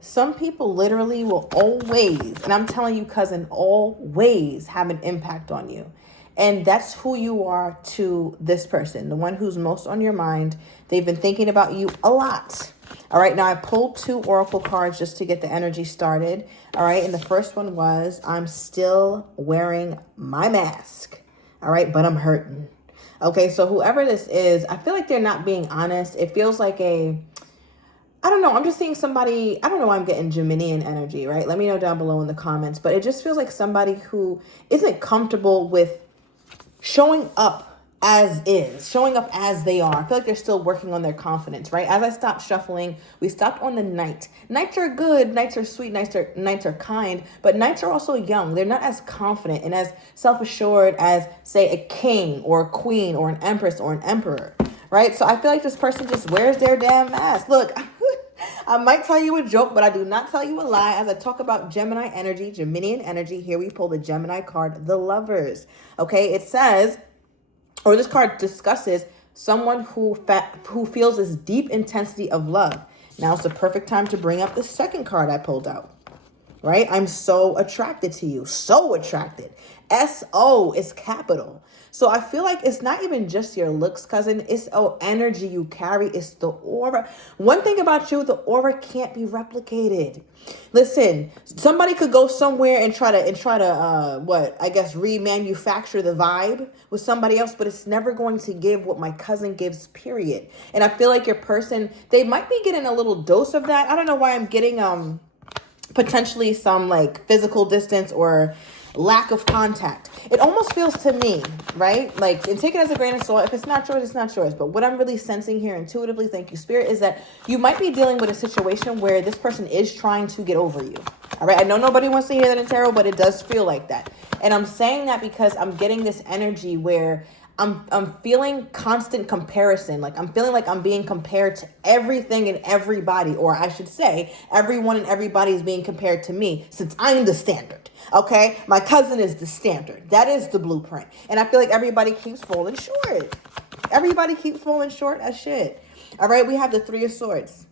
Some people literally will always, and I'm telling you, cousin, always have an impact on you. And that's who you are to this person, the one who's most on your mind. They've been thinking about you a lot. All right, now I pulled 2 oracle cards just to get the energy started. All right, and the first one was, I'm still wearing my mask. All right, but I'm hurting. Okay, so whoever this is, I feel like they're not being honest. It feels like I don't know. I'm just seeing somebody, I don't know why I'm getting Geminian energy, right? Let me know down below in the comments. But it just feels like somebody who isn't comfortable with showing up as is, showing up as they are. I feel like they're still working on their confidence, right? As I stopped shuffling, we stopped on the knight. Knights are good, knights are sweet, knights are kind, but knights are also young. They're not as confident and as self-assured as, say, a king or a queen or an empress or an emperor, right? So I feel like this person just wears their damn mask. Look, I might tell you a joke, but I do not tell you a lie. As I talk about Gemini energy, Geminian energy, here we pull the Gemini card, the Lovers. Okay, it says, or this card discusses someone who feels this deep intensity of love. Now it's the perfect time to bring up the second card I pulled out. Right? I'm so attracted to you. So attracted. S-O is capital. So I feel like it's not even just your looks, cousin. It's energy you carry. It's the aura. One thing about you, the aura can't be replicated. Listen, somebody could go somewhere and try to remanufacture the vibe with somebody else, but it's never going to give what my cousin gives, period. And I feel like your person, they might be getting a little dose of that. I don't know why I'm getting potentially some like physical distance or lack of contact. It almost feels to me, right? Like, and take it as a grain of salt. If it's not yours, it's not yours. But what I'm really sensing here intuitively, thank you, Spirit, is that you might be dealing with a situation where this person is trying to get over you. All right. I know nobody wants to hear that in tarot, but it does feel like that. And I'm saying that because I'm getting this energy where I'm feeling constant comparison. Like I'm feeling like I'm being compared to everything and everybody, or I should say everyone and everybody is being compared to me since I'm the standard. Okay. My cousin is the standard. That is the blueprint. And I feel like everybody keeps falling short. Everybody keeps falling short as shit. All right. We have the Three of Swords.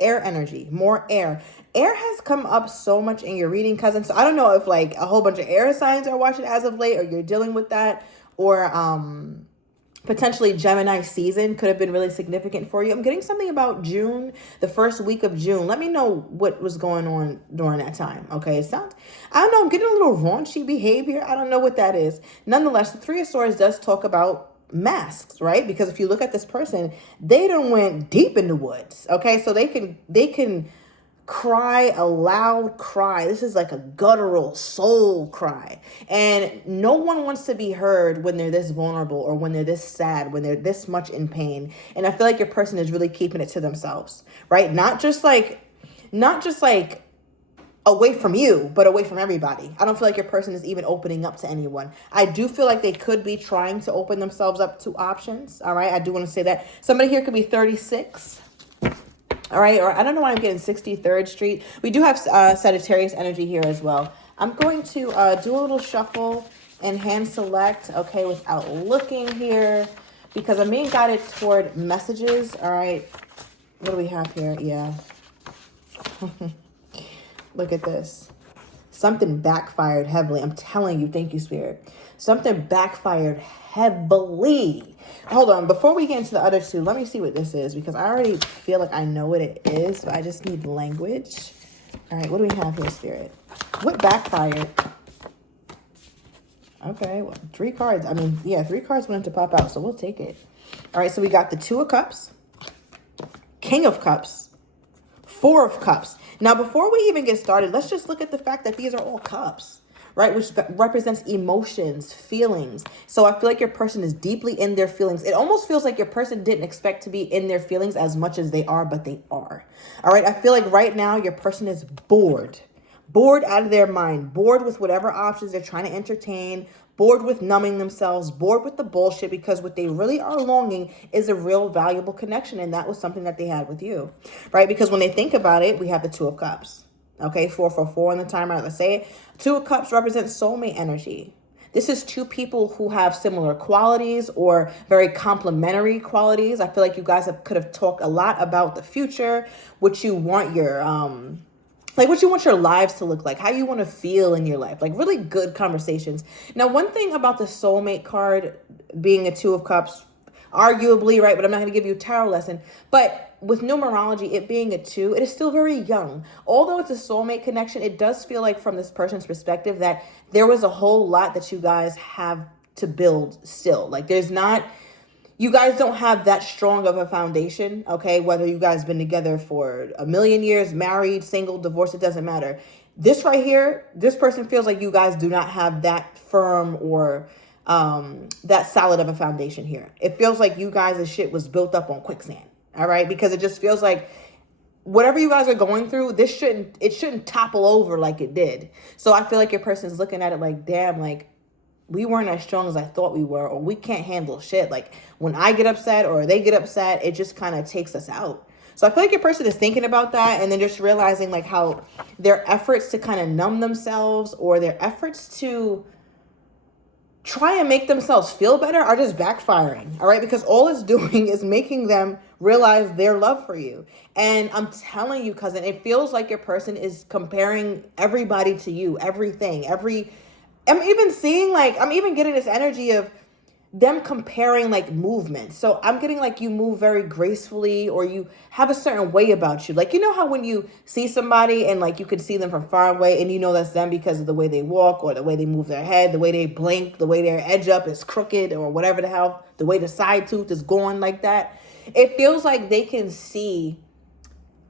Air energy, more air. Air has come up so much in your reading, cousin. So I don't know if like a whole bunch of air signs are watching as of late, or you're dealing with that, or potentially Gemini season could have been really significant for you. I'm getting something about June, the first week of June. Let me know what was going on during that time. Okay, it sounds, I don't know, I'm getting a little raunchy behavior. I don't know what that is. Nonetheless, the Three of Swords does talk about masks, right? Because if you look at this person, they done went deep in the woods. Okay, so they can cry a loud cry. This is like a guttural soul cry, and no one wants to be heard when they're this vulnerable, or when they're this sad, when they're this much in pain. And I feel like your person is really keeping it to themselves, right? Not just like away from you, but away from everybody. I don't feel like your person is even opening up to anyone. I do feel like they could be trying to open themselves up to options. All right. I do want to say that somebody here could be 36. All right. Or I don't know why I'm getting 63rd Street. We do have Sagittarius energy here as well. I'm going to do a little shuffle and hand select. Okay. Without looking here, because I'm being guided toward messages. All right. What do we have here? Yeah. Look at this. Something backfired heavily. I'm telling you, thank you, Spirit. Something backfired heavily. Hold on. Before we get into the other two, let me see what this is, because I already feel like I know what it is, but I just need language. All right, what do we have here, Spirit? What backfired? Okay, well, 3 cards. I mean, yeah, 3 cards wanted to pop out, so we'll take it. All right, so we got the Two of Cups, King of Cups, Four of Cups. Now, before we even get started, let's just look at the fact that these are all cups, right? Which represents emotions, feelings. So I feel like your person is deeply in their feelings. It almost feels like your person didn't expect to be in their feelings as much as they are, but they are. All right. I feel like right now your person is bored out of their mind, bored with whatever options they're trying to entertain, bored with numbing themselves, bored with the bullshit, because what they really are longing is a real valuable connection. And that was something that they had with you, right? Because when they think about it, we have the Two of Cups. Okay, 444 on the timer. Let's say it. Two of Cups represents soulmate energy. This is two people who have similar qualities or very complementary qualities. I feel like you guys could have talked a lot about the future, what you want your like what you want your lives to look like, how you want to feel in your life, like really good conversations. Now, one thing about the soulmate card being a 2 of Cups, arguably, right, but I'm not going to give you a tarot lesson, but with numerology, it being a 2, it is still very young. Although it's a soulmate connection, it does feel like from this person's perspective that there was a whole lot that you guys have to build still. Like there's not, you guys don't have that strong of a foundation, okay? Whether you guys been together for a million years, married, single, divorced, it doesn't matter. This right here, this person feels like you guys do not have that firm or that solid of a foundation here. It feels like you guys' shit was built up on quicksand, all right? Because it just feels like whatever you guys are going through, it shouldn't topple over like it did. So I feel like your person's looking at it like, damn, like, we weren't as strong as I thought we were, or we can't handle shit. Like when I get upset or they get upset, it just kind of takes us out. So I feel like your person is thinking about that and then just realizing like how their efforts to kind of numb themselves or their efforts to try and make themselves feel better are just backfiring, all right? Because all it's doing is making them realize their love for you. And I'm telling you, cousin, it feels like your person is comparing everybody to you, everything, I'm even getting this energy of them comparing like movements. So I'm getting like you move very gracefully or you have a certain way about you. Like, you know how when you see somebody and like you can see them from far away and you know that's them because of the way they walk or the way they move their head, the way they blink, the way their edge up is crooked or whatever the hell, the way the side tooth is going like that. It feels like they can see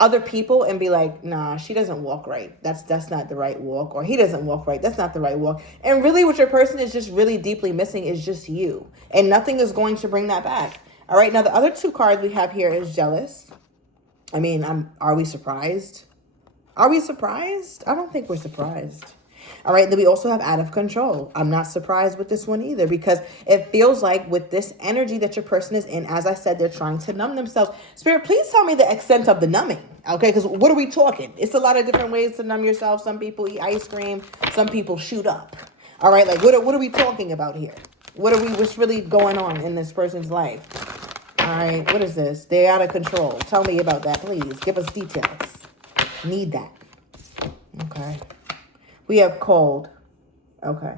other people and be like, nah, she doesn't walk right. That's not the right walk. Or he doesn't walk right. That's not the right walk. And really what your person is just really deeply missing is just you. And nothing is going to bring that back. All right. Now, the other 2 cards we have here is jealous. I mean, are we surprised? Are we surprised? I don't think we're surprised. All right, then we also have out of control. I'm not surprised with this one either because it feels like with this energy that your person is in, as I said, they're trying to numb themselves. Spirit, please tell me the extent of the numbing, okay? Because what are we talking? It's a lot of different ways to numb yourself. Some people eat ice cream. Some people shoot up. All right, like what are we talking about here? What's really going on in this person's life? All right, what is this? They're out of control. Tell me about that, please. Give us details. Need that. Okay. We have cold. Okay.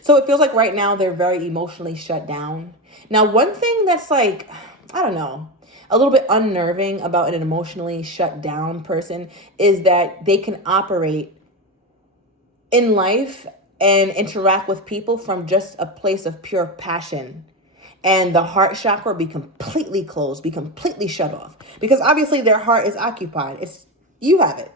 So it feels like right now they're very emotionally shut down. Now, one thing that's like, I don't know, a little bit unnerving about an emotionally shut down person is that they can operate in life and interact with people from just a place of pure passion. And the heart chakra be completely closed, be completely shut off. Because obviously their heart is occupied. You have it.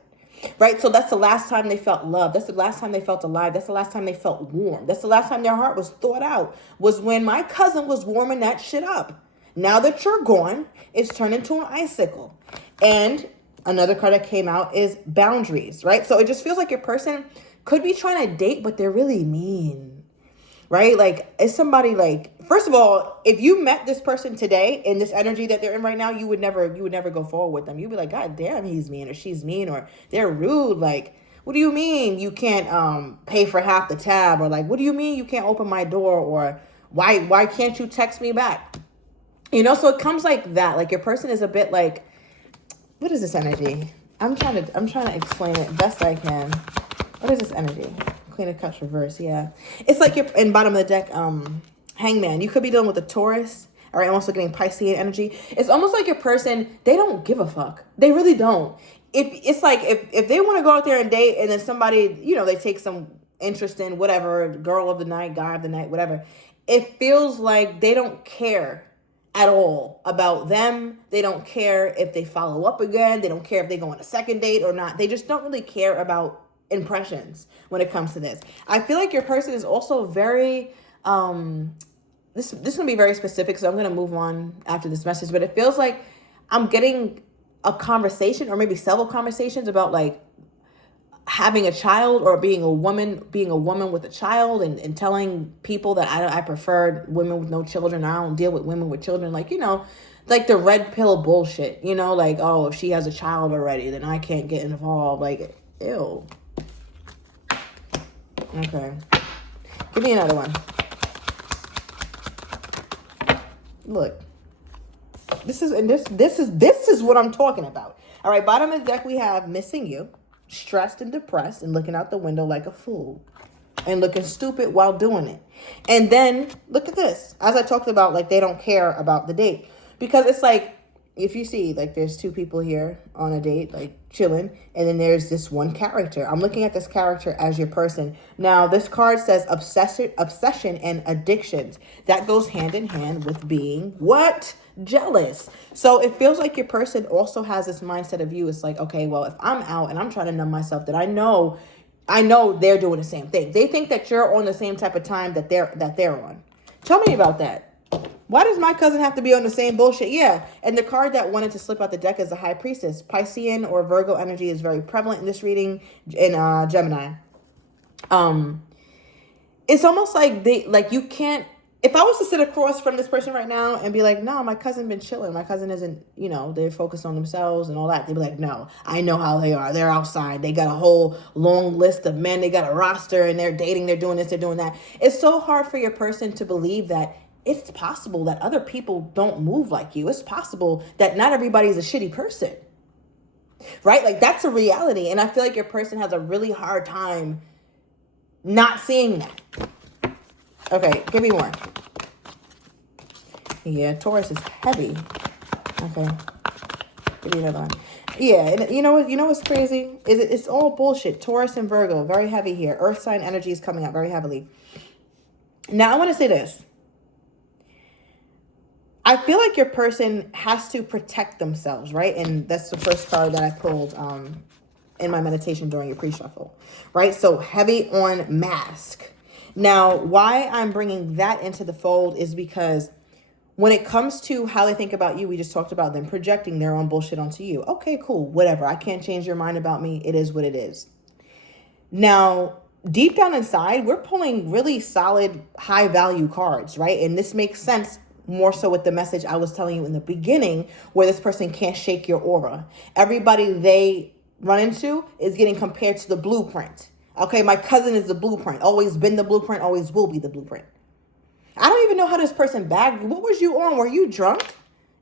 Right? So that's the last time they felt love. That's the last time they felt alive. That's the last time they felt warm. That's the last time their heart was thawed out, was when my cousin was warming that shit up. Now that you're gone, it's turned into an icicle. And another card that came out is boundaries, right? So it just feels like your person could be trying to date, but they're really mean, right? Like, it's somebody like, first of all, if you met this person today in this energy that they're in right now, you would never go forward with them. You'd be like, God damn, he's mean or she's mean or they're rude. Like, what do you mean you can't pay for half the tab? Or like, what do you mean you can't open my door? Or why can't you text me back? You know, so it comes like that. Like your person is a bit like, what is this energy? I'm trying to explain it best I can. What is this energy? Queen of Cups reverse, yeah. It's like you're in bottom of the deck, Hangman. You could be dealing with a Taurus. All right, I'm also getting Piscean energy. It's almost like your person, they don't give a fuck. They really don't. It's like if they want to go out there and date and then somebody, you know, they take some interest in whatever, girl of the night, guy of the night, whatever. It feels like they don't care at all about them. They don't care if they follow up again. They don't care if they go on a second date or not. They just don't really care about impressions when it comes to this. I feel like your person is also very this is gonna be very specific, so I'm gonna move on after this message, but it feels like I'm getting a conversation or maybe several conversations about like having a child or being a woman with a child and telling people that I prefer women with no children. I don't deal with women with children. Like, you know, like the red pill bullshit, you know, like, oh, if she has a child already, then I can't get involved. Like, ew. Okay. Give me another one. Look. This is what I'm talking about. All right, bottom of the deck we have missing you. stressed and depressed and looking out the window like a fool and looking stupid while doing it. And then look at this. As I talked about, like, they don't care about the date, because it's like, if you see, like, there's two people here on a date, like, chilling, and then there's this one character. I'm looking at this character as your person. Now, this card says obsession and addictions. That goes hand in hand with being what? Jealous. So it feels like your person also has this mindset of you. It's like, okay, well, if I'm out and I'm trying to numb myself, that I know they're doing the same thing. They think that you're on the same type of time that they're on. Tell me about that. Why does my cousin have to be on the same bullshit? Yeah. And the card that wanted to slip out the deck is the High Priestess. Piscean or Virgo energy is very prevalent in this reading in Gemini. It's almost like you can't, if I was to sit across from this person right now and be like, no, my cousin been chilling. My cousin isn't, they're focused on themselves and all that. They'd be like, no, I know how they are. They're outside. They got a whole long list of men. They got a roster and they're dating. They're doing this. They're doing that. It's so hard for your person to believe that it's possible that other people don't move like you. It's possible that not everybody's a shitty person, right? Like, that's a reality. And I feel like your person has a really hard time not seeing that. Okay, give me more. Yeah, Taurus is heavy. Okay, give me another one. Yeah, and you know what's crazy? It's all bullshit. Taurus and Virgo, very heavy here. Earth sign energy is coming out very heavily. Now, I want to say this. I feel like your person has to protect themselves, right? And that's the first card that I pulled in my meditation during your pre-shuffle, right? So heavy on mask. Now, why I'm bringing that into the fold is because when it comes to how they think about you, we just talked about them projecting their own bullshit onto you. Okay, cool, whatever. I can't change your mind about me. It is what it is. Now, deep down inside, we're pulling really solid, high value cards, right? And this makes sense more so with the message I was telling you in the beginning, where this person can't shake your aura. Everybody they run into is getting compared to the blueprint. Okay, my cousin is the blueprint. Always been the blueprint, always will be the blueprint. I don't even know how this person bagged you. What was you on? Were you drunk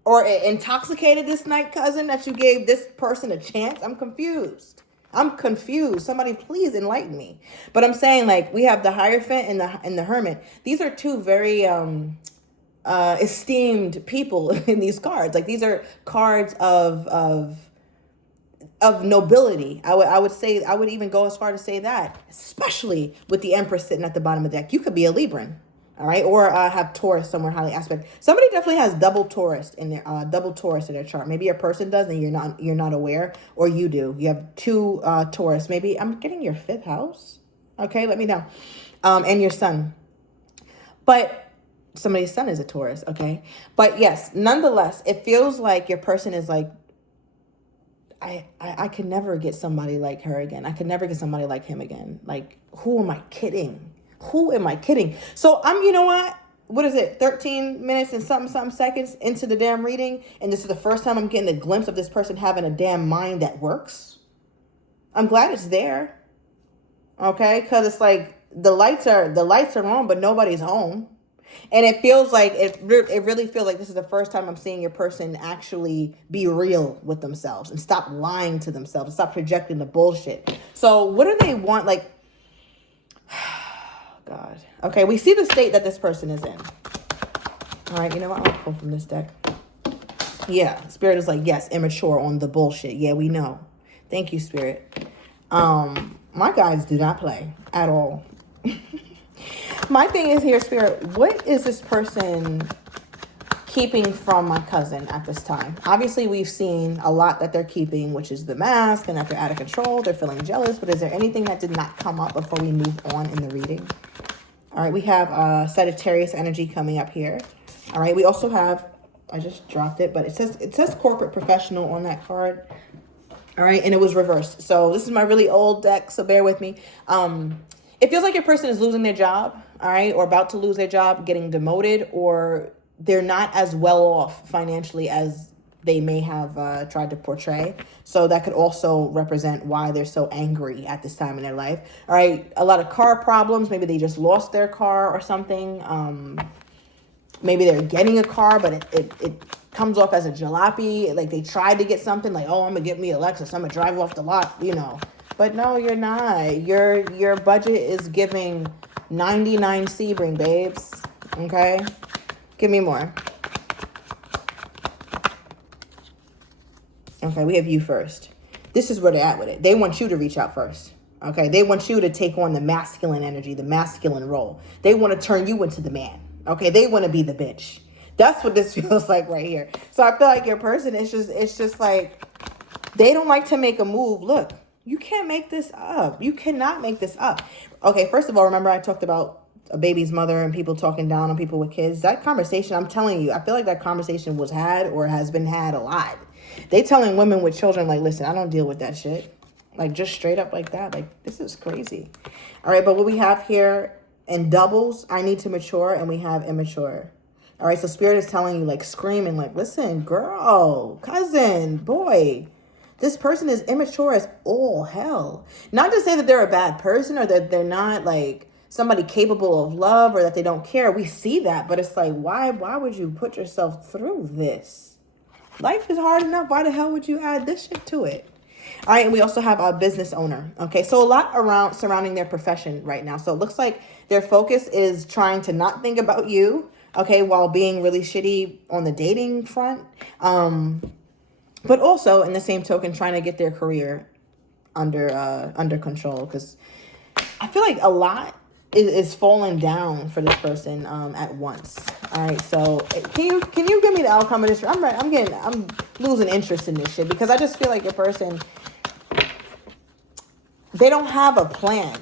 or intoxicated this night, cousin, that you gave this person a chance? I'm confused. Somebody please enlighten me. But I'm saying, like, we have the Hierophant and the Hermit. These are two very esteemed people in these cards. Like, these are cards of nobility. I would say, I would even go as far to say that, especially with the Empress sitting at the bottom of the deck. You could be a Libran, all right, or have Taurus somewhere highly aspect. Somebody definitely has double Taurus in their chart. Maybe your person does and you're not aware, or you do. You have two Taurus. Maybe I'm getting your fifth house. Okay, let me know. And your sun. But somebody's son is a Taurus, okay? But yes, nonetheless, it feels like your person is like, I could never get somebody like her again. I could never get somebody like him again. Like, who am I kidding? So you know what is it? 13 minutes and something seconds into the damn reading. And this is the first time I'm getting a glimpse of this person having a damn mind that works. I'm glad it's there. Okay. Cause it's like the lights are on, but nobody's home. And it feels like, it really feels like this is the first time I'm seeing your person actually be real with themselves and stop lying to themselves and stop projecting the bullshit. So what do they want? Like, God. Okay, we see the state that this person is in. All right, you know what? I'll pull from this deck. Yeah, Spirit is like, yes, immature on the bullshit. Yeah, we know. Thank you, Spirit. My guys do not play at all. My thing is here, Spirit, what is this person keeping from my cousin at this time? Obviously, we've seen a lot that they're keeping, which is the mask, and that they're out of control, they're feeling jealous, but is there anything that did not come up before we move on in the reading? All right, we have Sagittarius energy coming up here. All right, we also have, I just dropped it, but it says corporate professional on that card. All right, and it was reversed. So this is my really old deck, so bear with me. It feels like your person is losing their job, all right, or about to lose their job, getting demoted, or they're not as well off financially as they may have tried to portray. So that could also represent why they're so angry at this time in their life. All right, a lot of car problems. Maybe they just lost their car or something. Maybe they're getting a car, but it comes off as a jalopy. Like, they tried to get something like, oh, I'm going to get me a Lexus. I'm going to drive off the lot, But no, you're not. Your budget is giving 99 Sebring, babes. Okay? Give me more. Okay, we have you first. This is where they're at with it. They want you to reach out first. Okay? They want you to take on the masculine energy, the masculine role. They want to turn you into the man. Okay? They want to be the bitch. That's what this feels like right here. So I feel like your person is it's just like, they don't like to make a move. Look, you can't make this up. You cannot make this up. Okay, first of all, remember I talked about a baby's mother and people talking down on people with kids. That conversation, I'm telling you, I feel like that conversation was had or has been had a lot. They telling women with children, like, listen, I don't deal with that shit. Like, just straight up like that. Like, this is crazy. All right, but what we have here in doubles, I need to mature, and we have immature. All right, so Spirit is telling you, like, screaming, like, listen, girl, cousin, boy, this person is immature as all hell. Not to say that they're a bad person or that they're not, like, somebody capable of love or that they don't care. We see that, but it's like, why would you put yourself through this? Life is hard enough. Why the hell would you add this shit to it? All right, and we also have a business owner. Okay, so a lot around surrounding their profession right now. So it looks like their focus is trying to not think about you, okay, while being really shitty on the dating front. But also, in the same token, trying to get their career under control, because I feel like a lot is falling down for this person at once. All right, so can you give me the outcome of this? I'm losing interest in this shit because I just feel like your person, they don't have a plan.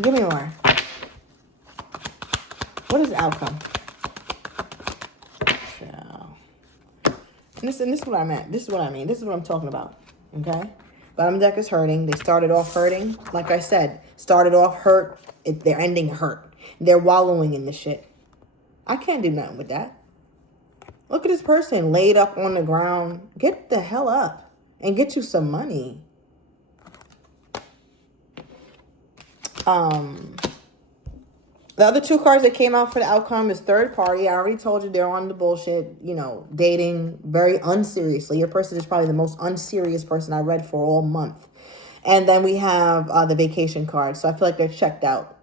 Give me more. What is the outcome? And this is what I meant. This is what I mean. This is what I'm talking about. Okay? Bottom deck is hurting. They started off hurting. Like I said, started off hurt. They're ending hurt. They're wallowing in this shit. I can't do nothing with that. Look at this person laid up on the ground. Get the hell up and get you some money. The other two cards that came out for the outcome is third party. I already told you they're on the bullshit, dating very unseriously. Your person is probably the most unserious person I read for all month. And then we have the vacation card. So I feel like they're checked out.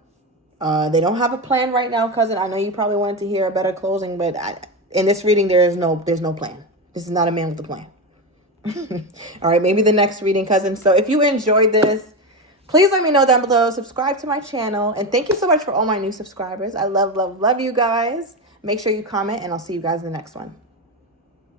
They don't have a plan right now, cousin. I know you probably wanted to hear a better closing, but in this reading, there's no plan. This is not a man with a plan. All right, maybe the next reading, cousin. So if you enjoyed this, please let me know down below. Subscribe to my channel. And thank you so much for all my new subscribers. I love, love, love you guys. Make sure you comment, and I'll see you guys in the next one.